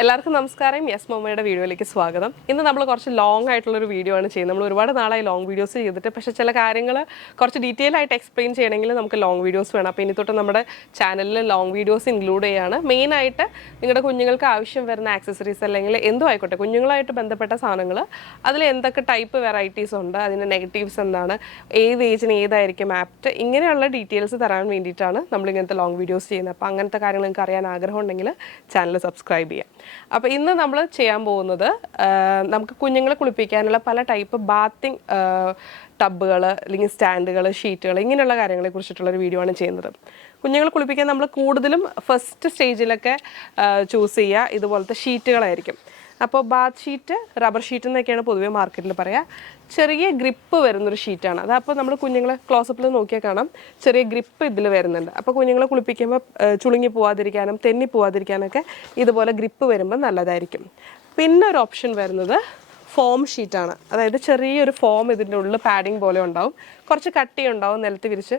എല്ലാവർക്കും നമസ്കാരം. യെസ് മമ്മയുടെ വീഡിയോയിലേക്ക് സ്വാഗതം. ഇന്ന് നമ്മൾ കുറച്ച് ലോങ് ആയിട്ടുള്ളൊരു വീഡിയോ ആണ് ചെയ്യുന്നത്. നമ്മൾ ഒരുപാട് നാളായി ലോങ് വീഡിയോസ് ചെയ്തിട്ട്, പക്ഷേ ചില കാര്യങ്ങൾ കുറച്ച് ഡീറ്റെയിൽ ആയിട്ട് എക്സ്പ്ലെയിൻ ചെയ്യണമെങ്കിൽ നമുക്ക് ലോങ് വീഡിയോസ് വേണം. അപ്പോൾ ഇനി തൊട്ട് നമ്മുടെ ചാനലിൽ ലോങ് വീഡിയോസ് ഇൻക്ലൂഡ് ചെയ്യുകയാണ്. മെയിനായിട്ട് നിങ്ങളുടെ കുഞ്ഞുങ്ങൾക്ക് ആവശ്യം വരുന്ന ആക്സസറീസ് അല്ലെങ്കിൽ എന്തോ ആയിക്കോട്ടെ, കുഞ്ഞുങ്ങളായിട്ട് ബന്ധപ്പെട്ട സാധനങ്ങൾ, അതിൽ എന്തൊക്കെ ടൈപ്പ് വെറൈറ്റീസ് ഉണ്ട്, അതിൻ്റെ നെഗറ്റീവ്സ് എന്താണ്, ഏത് ഏജിന് ഏതായിരിക്കും ആപ്റ്റ്, ഇങ്ങനെയുള്ള ഡീറ്റെയിൽസ് തരാൻ വേണ്ടിയിട്ടാണ് നമ്മളിങ്ങനത്തെ ലോങ് വീഡിയോസ് ചെയ്യുന്നത്. അപ്പോൾ അങ്ങനത്തെ കാര്യങ്ങൾ നിങ്ങൾക്ക് അറിയാൻ ആഗ്രഹം ഉണ്ടെങ്കിൽ ചാനൽ സബ്സ്ക്രൈബ് ചെയ്യാം. അപ്പോൾ ഇന്ന് നമ്മൾ ചെയ്യാൻ പോകുന്നത് നമുക്ക് കുഞ്ഞുങ്ങളെ കുളിപ്പിക്കാനുള്ള പല ടൈപ്പ് ബാത്തിങ് ടബുകൾ അല്ലെങ്കിൽ സ്റ്റാൻഡുകൾ, ഷീറ്റുകൾ, ഇങ്ങനെയുള്ള കാര്യങ്ങളെ കുറിച്ചിട്ടുള്ളൊരു വീഡിയോ ആണ് ചെയ്യുന്നത്. കുഞ്ഞുങ്ങളെ കുളിപ്പിക്കാൻ നമ്മൾ കൂടുതലും ഫസ്റ്റ് സ്റ്റേജിലൊക്കെ ചൂസ് ചെയ്യുക ഇതുപോലത്തെ ഷീറ്റുകളായിരിക്കും. അപ്പോൾ ബാത്ത് ഷീറ്റ്, റബ്ബർ ഷീറ്റ് എന്നൊക്കെയാണ് പൊതുവേ മാർക്കറ്റിൽ പറയുക. ചെറിയ ഗ്രിപ്പ് വരുന്നൊരു ഷീറ്റാണ് അത്. അപ്പോൾ നമ്മൾ കുഞ്ഞുങ്ങളെ ക്ലോസപ്പിൽ നോക്കിയാൽ കാണാം ചെറിയ ഗ്രിപ്പ് ഇതിൽ വരുന്നുണ്ട്. അപ്പോൾ കുഞ്ഞുങ്ങളെ കുളിപ്പിക്കുമ്പോൾ ചുളുങ്ങി പോവാതിരിക്കാനും തെന്നി പോവാതിരിക്കാനൊക്കെ ഇതുപോലെ ഗ്രിപ്പ് വരുമ്പോൾ നല്ലതായിരിക്കും. പിന്നെ ഒരു ഓപ്ഷൻ വരുന്നത് ഫോം ഷീറ്റാണ്. അതായത് ചെറിയൊരു ഫോം ഇതിൻ്റെ ഉള്ളിൽ പാഡിങ് പോലെ ഉണ്ടാവും, കുറച്ച് കട്ടി ഉണ്ടാവും. നിലത്ത് വിരിച്ച്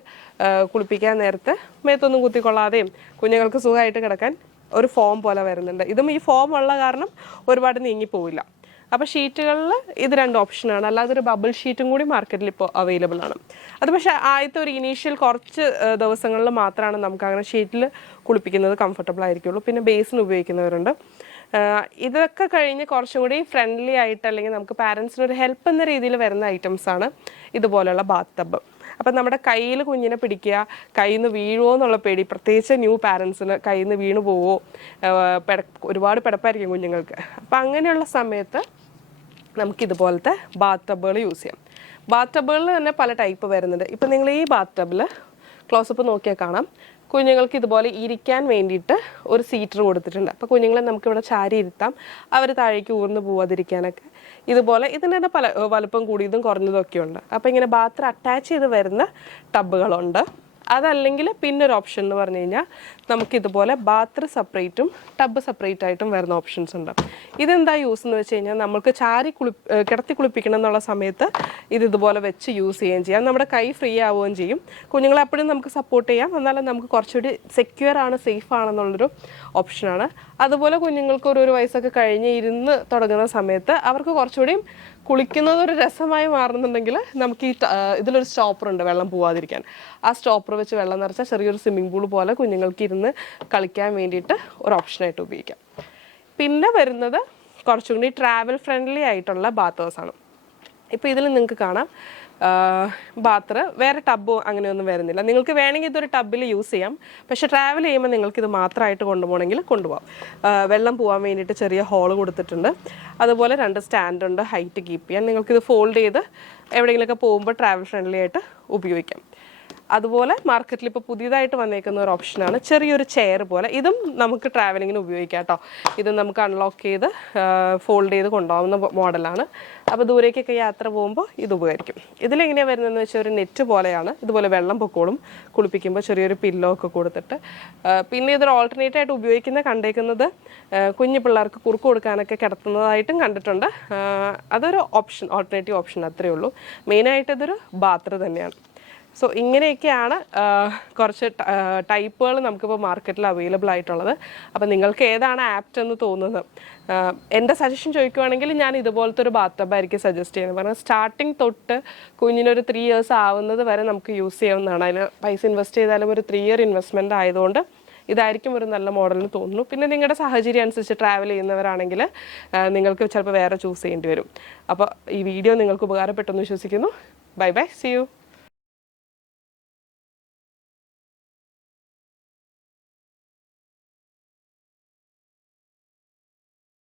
കുളിപ്പിക്കാൻ നേരത്ത് മേത്തൊന്നും കുത്തിക്കൊള്ളാതെയും കുഞ്ഞുങ്ങൾക്ക് സുഖമായിട്ട് കിടക്കാൻ ഒരു ഫോം പോലെ വരുന്നുണ്ട്. ഇതും ഈ ഫോം ഉള്ള കാരണം ഒരുപാട് നീങ്ങിപ്പോവില്ല. അപ്പോൾ ഷീറ്റുകളിൽ ഇത് രണ്ട് ഓപ്ഷനാണ്. അല്ലാതെ ഒരു ബബിൾ ഷീറ്റും കൂടി മാർക്കറ്റിൽ ഇപ്പോൾ അവൈലബിൾ ആണ്. അത് പക്ഷേ ആദ്യത്തെ ഒരു ഇനീഷ്യൽ കുറച്ച് ദിവസങ്ങളിൽ മാത്രമാണ് നമുക്ക് അങ്ങനെ ഷീറ്റിൽ കുളിപ്പിക്കുന്നത് കംഫർട്ടബിൾ ആയിരിക്കുള്ളൂ. പിന്നെ ബേസിന് ഉപയോഗിക്കുന്നവരുണ്ട്. ഇതൊക്കെ കഴിഞ്ഞ് കുറച്ചും കൂടി ഫ്രണ്ട്ലി ആയിട്ട് അല്ലെങ്കിൽ നമുക്ക് പാരൻസിനൊരു ഹെൽപ്പ് എന്ന രീതിയിൽ വരുന്ന ഐറ്റംസാണ് ഇതുപോലെയുള്ള ബാത്ത് ടബ്. അപ്പം നമ്മുടെ കയ്യിൽ കുഞ്ഞിനെ പിടിക്കുക, കയ്യിൽ നിന്ന് വീഴുമോ എന്നുള്ള പേടി, പ്രത്യേകിച്ച് ന്യൂ പാരൻസിന് കയ്യിൽ നിന്ന് വീണു പോവോ, ഒരുപാട് പിടപ്പായിരിക്കും കുഞ്ഞുങ്ങൾക്ക്. അപ്പം അങ്ങനെയുള്ള സമയത്ത് നമുക്കിതുപോലത്തെ ബാത്ത് ടബുകൾ യൂസ് ചെയ്യാം. ബാത്ത് ടബുകളിൽ തന്നെ പല ടൈപ്പ് വരുന്നുണ്ട്. ഇപ്പം നിങ്ങൾ ഈ ബാത്ത് ടബിൽ ക്ലോസപ്പ് നോക്കിയാൽ കാണാം കുഞ്ഞുങ്ങൾക്ക് ഇതുപോലെ ഇരിക്കാൻ വേണ്ടിയിട്ട് ഒരു സീറ്റർ കൊടുത്തിട്ടുണ്ട്. അപ്പോൾ കുഞ്ഞുങ്ങളെ നമുക്കിവിടെ ചാരി ഇരുത്താം, അവർ താഴേക്ക് ഊർന്ന് പോവാതിരിക്കാനൊക്കെ. ഇതുപോലെ ഇതിന് തന്നെ പല വലുപ്പം കൂടിയതും കുറഞ്ഞതും ഒക്കെ ഉണ്ട്. അപ്പോൾ ഇങ്ങനെ ബാത്റൂം അറ്റാച്ച് ചെയ്ത് വരുന്ന ടബുകളുണ്ട്. അതല്ലെങ്കിൽ പിന്നൊരു ഓപ്ഷൻ എന്ന് പറഞ്ഞു കഴിഞ്ഞാൽ നമുക്കിതുപോലെ ബാത്റൂം സെപ്പറേറ്റും ടബ് സെപ്പറേറ്റ് ആയിട്ടും വരുന്ന ഓപ്ഷൻസ് ഉണ്ട്. ഇതെന്താ യൂസ് എന്ന് വെച്ച് കഴിഞ്ഞാൽ നമുക്ക് ചാരി കിടത്തി കുളിപ്പിക്കണം എന്നുള്ള സമയത്ത് ഇതുപോലെ വെച്ച് യൂസ് ചെയ്യുകയും ചെയ്യാം. നമ്മുടെ കൈ ഫ്രീ ആവുകയും ചെയ്യും. കുഞ്ഞുങ്ങളെ എപ്പോഴും നമുക്ക് സപ്പോർട്ട് ചെയ്യാം, എന്നാലും നമുക്ക് കുറച്ചുകൂടി സെക്യൂർ ആണ്, സേഫ് ആണെന്നുള്ളൊരു ഓപ്ഷനാണ്. അതുപോലെ കുഞ്ഞുങ്ങൾക്ക് ഒരു വയസ്സൊക്കെ കഴിഞ്ഞ് ഇരുന്ന് തുടങ്ങുന്ന സമയത്ത് അവർക്ക് കുറച്ചുകൂടി കുളിക്കുന്നത് ഒരു രസമായി മാറുന്നുണ്ടെങ്കിൽ നമുക്ക് ഇതിലൊരു സ്റ്റോപ്പറുണ്ട് വെള്ളം പോവാതിരിക്കാൻ. ആ സ്റ്റോപ്പർ വെച്ച് വെള്ളം നിറച്ചാൽ ചെറിയൊരു സ്വിമ്മിംഗ് പൂൾ പോലെ കുഞ്ഞുങ്ങൾക്ക് ഇരുന്ന് കളിക്കാൻ വേണ്ടിയിട്ട് ഒരു ഓപ്ഷനായിട്ട് ഉപയോഗിക്കാം. പിന്നെ വരുന്നത് കുറച്ചും കൂടി ട്രാവൽ ഫ്രണ്ട്ലി ആയിട്ടുള്ള ബാത്തേഴ്സാണ്. ഇപ്പോൾ ഇതിൽ നിങ്ങൾക്ക് കാണാം ബാത്ത് വേറെ ടബോ അങ്ങനെയൊന്നും വരുന്നില്ല. നിങ്ങൾക്ക് വേണമെങ്കിൽ ഇതൊരു ടബിൽ യൂസ് ചെയ്യാം, പക്ഷെ ട്രാവൽ ചെയ്യുമ്പോൾ നിങ്ങൾക്കിത് മാത്രമായിട്ട് കൊണ്ടുപോകണമെങ്കിൽ കൊണ്ടുപോകാം. വെള്ളം പോകാൻ വേണ്ടിയിട്ട് ചെറിയ ഹോൾ കൊടുത്തിട്ടുണ്ട്. അതുപോലെ രണ്ട് സ്റ്റാൻഡുണ്ട് ഹൈറ്റ് കീപ്പ് ചെയ്യാൻ. നിങ്ങൾക്കിത് ഫോൾഡ് ചെയ്ത് എവിടെയെങ്കിലുമൊക്കെ പോകുമ്പോൾ ട്രാവൽ ഫ്രണ്ട്ലി ആയിട്ട് ഉപയോഗിക്കാം. അതുപോലെ മാർക്കറ്റിൽ ഇപ്പോൾ പുതിയതായിട്ട് വന്നേക്കുന്ന ഒരു ഓപ്ഷനാണ് ചെറിയൊരു ചെയർ പോലെ. ഇതും നമുക്ക് ട്രാവലിങ്ങിന് ഉപയോഗിക്കാം കേട്ടോ. ഇത് നമുക്ക് അൺലോക്ക് ചെയ്ത് ഫോൾഡ് ചെയ്ത് കൊണ്ടുപോകുന്ന മോഡലാണ്. അപ്പോൾ ദൂരേക്കൊക്കെ യാത്ര പോകുമ്പോൾ ഇത് ഉപകരിക്കും. ഇതിലെങ്ങനെയാണ് വരുന്നതെന്ന് വെച്ചാൽ ഒരു നെറ്റ് പോലെയാണ്. ഇതുപോലെ വെള്ളം പൊക്കോളും കുളിപ്പിക്കുമ്പോൾ, ചെറിയൊരു പില്ലോ ഒക്കെ കൊടുത്തിട്ട്. പിന്നെ ഇതൊരു ഓൾട്ടർനേറ്റ് ആയിട്ട് കണ്ടേക്കുന്നത് കുഞ്ഞു പിള്ളേർക്ക് കുറുക്ക് കൊടുക്കാനൊക്കെ കിടത്തുന്നതായിട്ടും കണ്ടിട്ടുണ്ട്. അതൊരു ഓപ്ഷൻ, ഓൾട്ടർനേറ്റീവ് ഓപ്ഷൻ അത്രയേ ഉള്ളൂ. മെയിനായിട്ട് ഇതൊരു ബാത്റൂം തന്നെയാണ്. സോ ഇങ്ങനെയൊക്കെയാണ് കുറച്ച് ടൈപ്പുകൾ നമുക്കിപ്പോൾ മാർക്കറ്റിൽ അവൈലബിൾ ആയിട്ടുള്ളത്. അപ്പോൾ നിങ്ങൾക്ക് ഏതാണ് ആപ്റ്റ് എന്ന് തോന്നുന്നത്? എൻ്റെ സജഷൻ ചോദിക്കുവാണെങ്കിൽ ഞാൻ ഇതുപോലത്തെ ഒരു ബാത്ത് ടബായിരിക്കും സജസ്റ്റ് ചെയ്യുന്നത്. കാരണം സ്റ്റാർട്ടിങ് തൊട്ട് കുഞ്ഞിനൊരു 3 years ആവുന്നത് വരെ നമുക്ക് യൂസ് ചെയ്യാവുന്നതാണ്. അതിന് പൈസ ഇൻവെസ്റ്റ് ചെയ്താലും ഒരു 3 year ഇൻവെസ്റ്റ്മെൻറ്റ് ആയതുകൊണ്ട് ഇതായിരിക്കും ഒരു നല്ല മോഡലിന് തോന്നുന്നു. പിന്നെ നിങ്ങളുടെ സാഹചര്യം അനുസരിച്ച് ട്രാവൽ ചെയ്യുന്നവരാണെങ്കിൽ നിങ്ങൾക്ക് ചിലപ്പോൾ വേറെ ചൂസ് ചെയ്യേണ്ടി വരും. അപ്പോൾ ഈ വീഡിയോ നിങ്ങൾക്ക് ഉപകാരപ്പെട്ടെന്ന് വിശ്വസിക്കുന്നു. Bye bye, see U.